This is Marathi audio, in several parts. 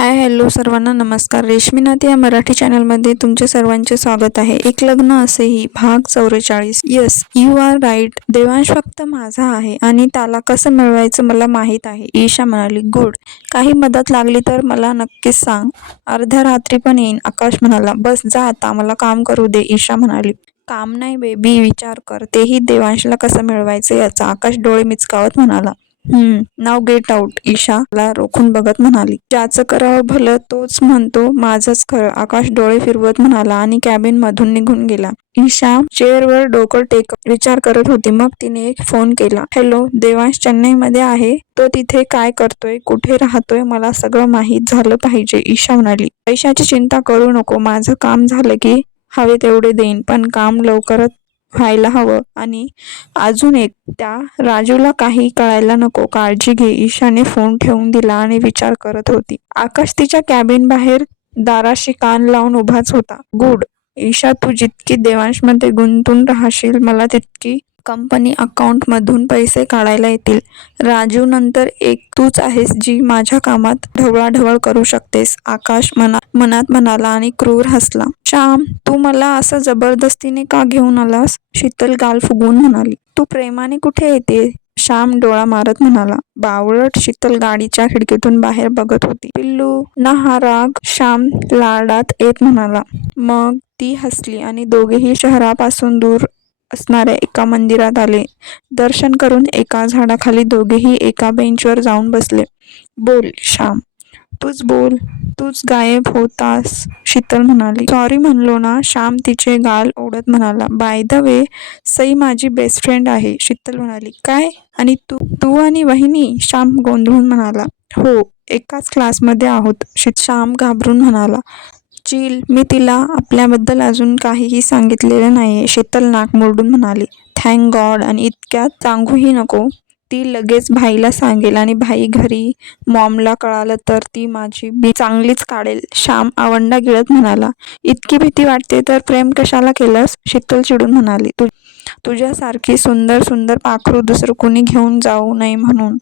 हाय हॅलो सर्वांना नमस्कार. रेशमीनाथ या मराठी चॅनलमध्ये तुमचे सर्वांचे स्वागत आहे. एक लग्न असेही भाग चौवेचाळीस. Yes you are right Devansh फक्त माझा आहे आणि त्याला कसं मिळवायचं मला माहीत आहे. ईशा म्हणाली गुड. काही मदत लागली तर मला नक्कीच सांग. अर्ध्या रात्री पण येईन. आकाश म्हणाला बस जा आता मला काम करू दे. ईशा म्हणाली काम नाही बेबी विचार कर. तेही देवांशला कसं मिळवायचं याचा. आकाश डोळे मिचकावत म्हणाला हम्म नाव गेट आउट ईशाला रोखून बघत म्हणाली. ज्याचं करावं भलं तोच म्हणतो माझंच खरं. आकाश डोळे फिरवत म्हणाला आणि कॅबिन मधून निघून गेला. ईशा चेअरवर डोकं टेक विचार करत होती. मग तिने एक फोन केला. हॅलो देवांश चेन्नईमध्ये आहे. तो तिथे काय करतोय? कुठे राहतोय? मला सगळं माहीत झालं पाहिजे ईशा म्हणाली. पैशाची चिंता करू नको. माझं काम झालं की हवे तेवढे देईन पण काम लवकरच व्हायला हवं. आणि अजून एक त्या राजूला काही कळायला नको. काळजी घे. ईशाने फोन ठेवून दिला आणि विचार करत होती. आकाश तिच्या कॅबिन बाहेर दाराशी कान लावून उभाच होता. गुड. ईशा तू जितकी देवांशमध्ये गुंतून राहशील मला तितकी कंपनी अकाउंटमधून पैसे काढायला येतील. राजू नंतर एक तूच आहेस जी माझ्या कामात ढवळाढवळ करू शकतेस. आकाश मना मनात म्हणाला आणि क्रूर हसला. श्याम तू मला असं जबरदस्तीने का घेऊन आलास? शीतल गाल फुगवून म्हणाली. तू प्रेमाने कुठे येते? श्याम डोळा मारत म्हणाला. बावळट शीतल गाडीच्या खिडकीतून बाहेर बघत होती. पिल्लू ना हा राग? श्याम लाडात येत म्हणाला. मग ती हसली आणि दोघेही शहरापासून दूर असणाऱ्या एका मंदिरात आले. दर्शन करून एका झाडाखाली दोघेही एका बेंचवर जाऊन बसले. बोल श्याम. तूच बोल. तूच गायब होतास शीतल म्हणाली. सॉरी म्हणलो ना श्याम तिचे गाल ओढत म्हणाला. बाय द वे सई माझी बेस्ट फ्रेंड आहे शीतल म्हणाली. काय? आणि तू? तू आणि वहिनी? श्याम गोंधळून म्हणाला. हो एकाच क्लासमध्ये आहोत श्याम घाबरून म्हणाला. चिल मी तिला आपल्याबद्दल अजून काहीही सांगितलेलं नाहीये शीतल नाक मोडून म्हणाली. थँक गॉड आणि इतक्यात सांगूही नको. ती लगेच भाईला सांगेल आणि भाई घरी मॉमला कळालं तर ती माझी बी चांगलीच काढेल श्याम आवंडा गिळत म्हणाला. इतकी भीती वाटते तर प्रेम कशाला केलंस? शीतल चिडून म्हणाली. तू तुझ्यासारखी सुंदर सुंदर पाखरू दुसरं कुणी घेऊन जाऊ नये म्हणून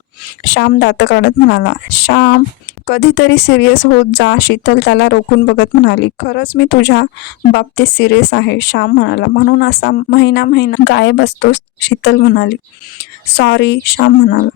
श्याम दात काढत म्हणाला. श्याम कधीतरी सिरियस होत जा शीतल त्याला रोखून बघत म्हणाली खरंच मी तुझ्या बाबतीत सिरियस आहे श्याम म्हणाला. म्हणून असा महिना महिना गायब असतो शीतल म्हणाली. सॉरी श्याम म्हणाला.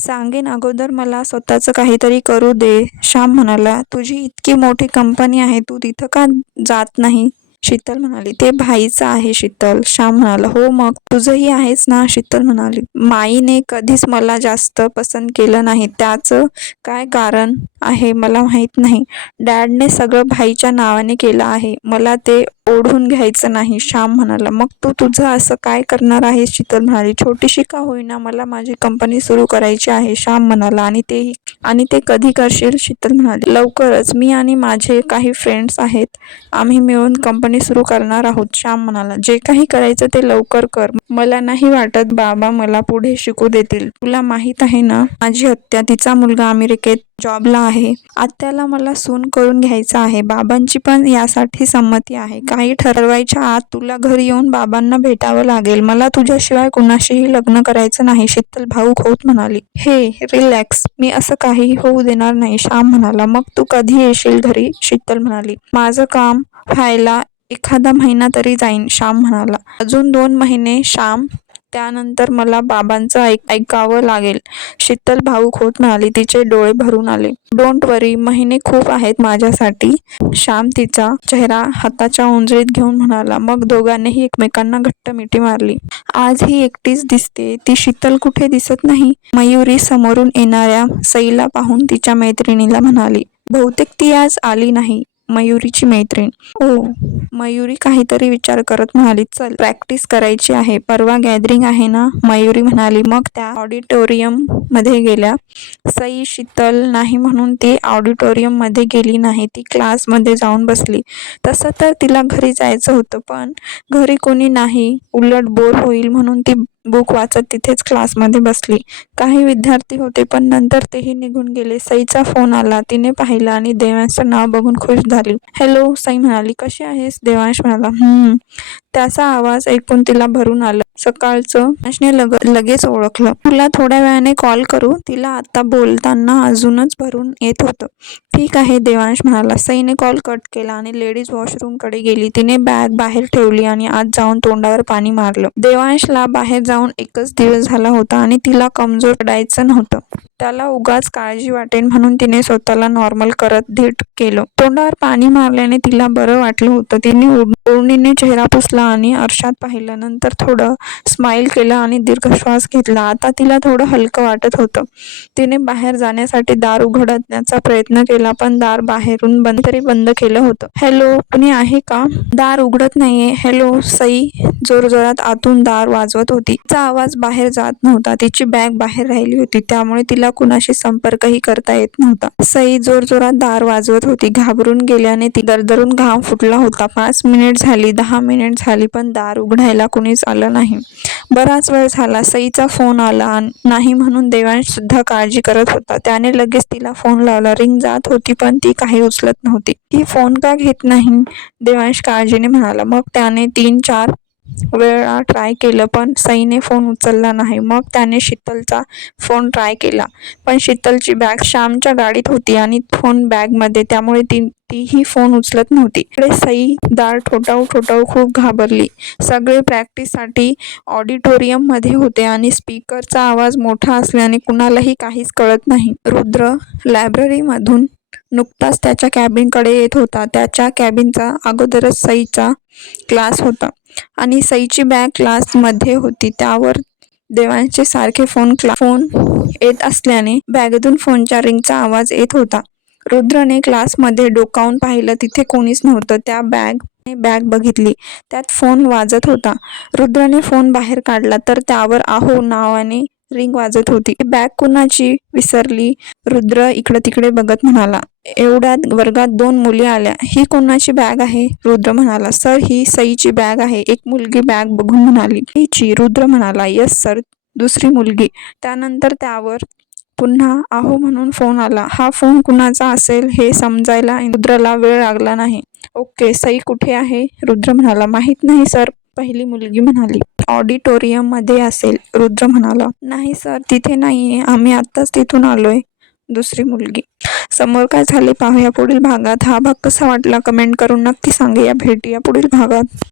सांगेन अगोदर मला स्वतःचं काहीतरी करू दे श्याम म्हणाला. तुझी इतकी मोठी कंपनी आहे तू तिथं का जात नाही? शीतल म्हणाली ते भाईचं आहे शीतल. श्याम म्हणाला हो मग तुझंही आहेच ना? शीतल म्हणाली माईने कधीच मला जास्त पसंत केलं नाही. त्याचं काय कारण आहे मला माहीत नाही. डॅडने सगळं भाईच्या नावाने केलं आहे. मला ते ओढून घ्यायचं नाही. श्याम म्हणाला मग तू तुझं असं काय करणार आहे शीतल म्हणाली छोटीशी का होईना मला माझी कंपनी सुरू करायची आहे. श्याम म्हणाला आणि तेही आणि ते कधी करशील? शीतल म्हणाली लवकरच. मी आणि माझे काही फ्रेंड्स आहेत. आम्ही मिळून कंपनी सुरू करणार आहोत. श्याम म्हणाला जे काही करायचं ते लवकर कर. मला नाही वाटत बाबा मला पुढे शिकू देतील. तुला माहीत आहे ना माझी हत्या तिचा मुलगा अमेरिकेत जॉबला आहे. आत्याला मला सून करून घ्यायचं आहे. बाबांची पण यासाठी संमती आहे. काही ठरवायच्या आत तुला घरी येऊन बाबांना भेटावं लागेल. मला तुझ्याशिवाय कुणाशीही लग्न करायचं नाही शीतल भाऊक होत म्हणाली. हे रिलॅक्स मी असं काही होऊ देणार नाही श्याम म्हणाला. मग तू कधी येशील घरी? शीतल म्हणाली. माझं काम व्हायला एखादा महिना तरी जाईन श्याम म्हणाला. अजून दोन महिने श्याम. त्यानंतर मला बाबांचं ऐक ऐकावं लागेल. शीतल भाऊक होत म्हणाली. तिचे डोळे भरून आले. डोंट वरी महिने खूप आहेत माझ्यासाठी. श्याम तिचा चेहरा हाताच्या उंजळीत घेऊन म्हणाला. मग दोघांनीही एकमेकांना घट्ट मिठी मारली. आज ही एकटीच दिसते. ती शीतल कुठे दिसत नाही? मयुरी समोरून येणाऱ्या सईला पाहून तिच्या मैत्रिणीला म्हणाली. बहुतेक ती आज आली नाही. मयुरीची मैत्रीण. ओ मयुरी काहीतरी विचार करत म्हणाली चल प्रॅक्टिस करायची आहे. परवा गॅदरिंग आहे ना? मयुरी म्हणाली मग त्या ऑडिटोरियममध्ये गेल्या. सई शीतल नाही म्हणून ती ऑडिटोरियममध्ये गेली नाही. ती क्लासमध्ये जाऊन बसली. तसं तर तिला घरी जायचं होतं पण घरी कोणी नाही. उलट बोर होईल म्हणून ती बुक वाचत तिथेच क्लासमध्ये बसली. काही विद्यार्थी होते पण नंतर तेही निघून गेले. सईचा फोन आला. तिने पाहिला आणि देवांशचं नाव बघून खुश झाली. हॅलो सई म्हणाली. कशी आहेस? देवांश म्हणाला. त्याचा आवाज ऐकून तिला भरून आलं. सकाळचं लग लगेच ओळखलं. तुला थोड्या वेळाने कॉल करू. तिला आता बोलताना अजूनच भरून येत होतं. ठीक आहे देवांश म्हणाला. सईने कॉल कट केला आणि लेडीज वॉशरूमकडे गेली. तिने बॅग बाहेर ठेवली आणि आत जाऊन तोंडावर पाणी मारलं. देवांशला बाहेर जाऊन एकच दिवस झाला होता आणि तिला कमजोर पडायचं नव्हतं. त्याला उगाच काळजी वाटेल म्हणून तिने स्वतःला नॉर्मल करत धीट केलं. तोंडावर पाणी मारल्याने तिला बरं वाटलं होतं. तिने ओढणीने चेहरा पुसला आणि आरशात पाहिल्यानंतर थोडं स्माईल केलं आणि दीर्घ श्वास घेतला. आता तिला थोडं हलकं वाटत होतं. तिने बाहेर जाण्यासाठी दार उघडण्याचा प्रयत्न केला पण दार बाहेरून बंद तरी बंद केलं होतं. हॅलो कुणी आहे का? दार उघडत नाहीये. हॅलो सई. जोरजोरात आतून दार वाजवत होती. तिचा आवाज बाहेर जात नव्हता. तिची बॅग बाहेर राहिली होती. त्यामुळे तिला कुणाशी संपर्कही करता येत नव्हता. सई जोरजोरात दार वाजवत होती. घाबरून गेल्याने ती दरदरून घाम फुटला होता. पाच मिनिट झाली दहा मिनिट झाली पण दार उघडायला कुणीच आलं नाही. बराच वेळ झाला. सईचा फोन आला नाही म्हणून देवांश सुद्धा काळजी करत होता. त्याने लगेच तिला फोन लावला. रिंग जात होती पण ती काही उचलत नव्हती. ही फोन का घेत नाही? देवांश काळजीने म्हणाला. मग त्याने तीन चार वेळा ट्राय केलं पण सईने फोन उचलला नाही. मग त्याने शीतलचा फोन ट्राय केला. पण शीतलची बॅग श्यामच्या गाडीत होती आणि फोन बॅगमध्ये त्यामुळे ती तीही फोन उचलत नव्हती. इकडे सई दार ठोठावू ठोठावू खूप घाबरली. सगळे प्रॅक्टिससाठी ऑडिटोरियममध्ये होते आणि स्पीकरचा आवाज मोठा असल्याने कुणालाही काहीच कळत नाही. रुद्र लायब्ररीमधून नुकताच त्याच्या कॅबिनकडे येत होता. त्याच्या कॅबिनचा अगोदरच सईचा क्लास होता. आणि सईची बॅग क्लासमध्ये होती. त्यावर देवांचे सारखे फोन क्ला फोन येत असल्याने बॅगेतून फोनच्या रिंगचा आवाज येत होता. रुद्रने क्लासमध्ये डोकावून पाहिलं. तिथे कोणीच नव्हतं. त्या बॅग बॅग बघितली. त्यात फोन वाजत होता. रुद्रने फोन बाहेर काढला तर त्यावर आहो नावाने रिंग वाजत होती. बॅग कुणाची विसरली? रुद्र इकडे तिकडे बघत म्हणाला. एवढ्यात वर्गात दोन मुली आल्या. ही कोणाची बॅग आहे? रुद्र म्हणाला. सर ही सईची बॅग आहे. एक मुलगी बॅग बघून म्हणाली. हिची रुद्र म्हणाला. Yes sir. दुसरी मुलगी. त्यानंतर त्यावर पुन्हा आहो म्हणून फोन आला. हा फोन कुणाचा असेल हे समजायला रुद्रला वेळ लागला नाही. ओके सई कुठे आहे? रुद्र म्हणाला. माहीत नाही सर पहिली मुलगी म्हणाली. ऑडिटोरियममध्ये असेल रुद्र म्हणाला. नाही सर तिथे नाहीये. आम्ही आत्ताच तिथून आलोय. दुसरी मुलगी. समोर काय झाले पाहूया पुढील भागात. हा भाग कसा वाटला? कमेंट करून नक्की सांगा. या भेटूया पुढील भागात.